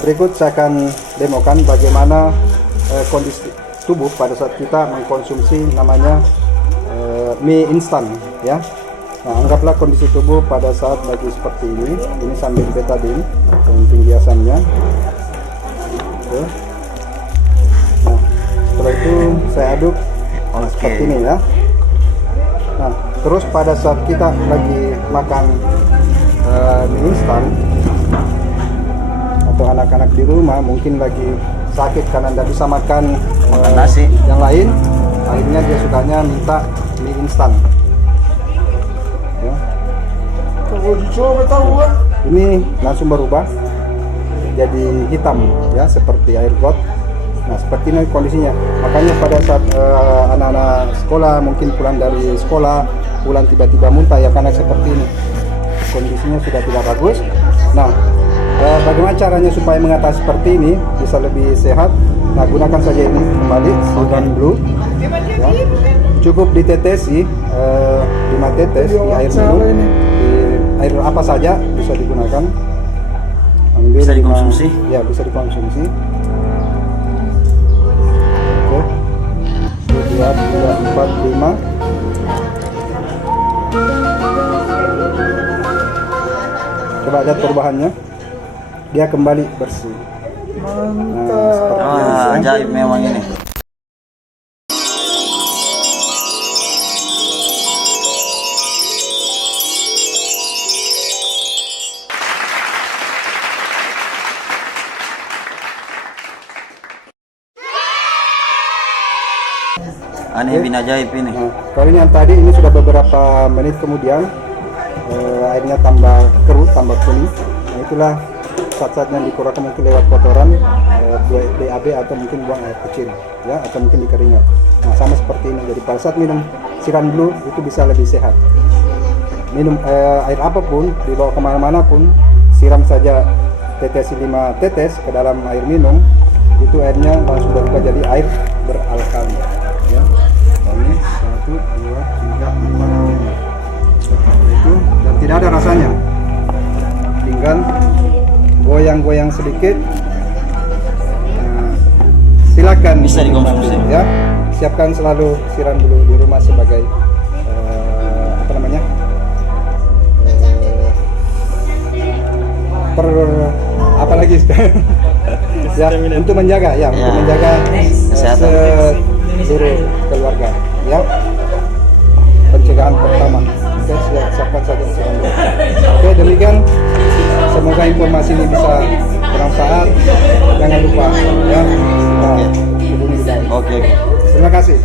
Berikut saya akan demokan bagaimana kondisi tubuh pada saat kita mengkonsumsi namanya mie instan ya. Nah, anggaplah kondisi tubuh pada saat lagi seperti ini sambil betadine yang tinggi asamnya. Oke. Nah, setelah itu saya aduk seperti ini ya. Nah, terus pada saat kita lagi makan mie instan atau anak-anak di rumah mungkin lagi sakit karena tidak bisa makan nasi yang lain, akhirnya dia sukanya minta mie instan ya. Ini langsung berubah jadi hitam ya, seperti air got. Nah, seperti ini kondisinya. Makanya pada saat anak-anak sekolah mungkin pulang dari sekolah, pulang tiba-tiba muntah ya karena seperti ini. Kondisinya sudah tidak bagus. Nah, bagaimana caranya supaya mengatasi seperti ini bisa lebih sehat? Nah, gunakan saja ini kembali Siran Blue ya. Cukup ditetesi 5 tetes di air minum, di air apa saja bisa digunakan. Ambil bisa dikonsumsi? Ya, bisa dikonsumsi. Oke. 2, 3, 4, 5. Coba lihat perubahannya, dia kembali bersih. Nah, ajaib memang ini. Aneh bin ajaib ini. Nah, kalau ini yang tadi ini sudah beberapa menit kemudian airnya tambah keruh, tambah kuning. Nah, itulah saat-saatnya dikeluarkan mungkin lewat kotoran, BAB atau mungkin buang air kecil ya, atau mungkin di keringat. Nah, sama seperti ini. Jadi pada saat minum Siran Blue itu bisa lebih sehat. Minum air apapun, dibawa kemana-mana pun, siram saja tetes 5 tetes ke dalam air minum, itu airnya langsung berubah jadi air beralkali ya. Ini 1, 2, 3, 4, 5 itu, dan tidak ada rasanya. Tinggal goyang-goyang sedikit. Nah, silakan bisa dikonsumsi ya. Siapkan selalu Siran Blue di rumah sebagai apa namanya, apalagi ya, untuk menjaga ya, untuk menjaga kesehatan seluruh keluarga ya. Pencegahan pertama. Oke, siapkan saja Siran Blue. Oke, demikian. Semoga informasi ini bisa bermanfaat. Jangan lupa ya. Oke. Terima kasih.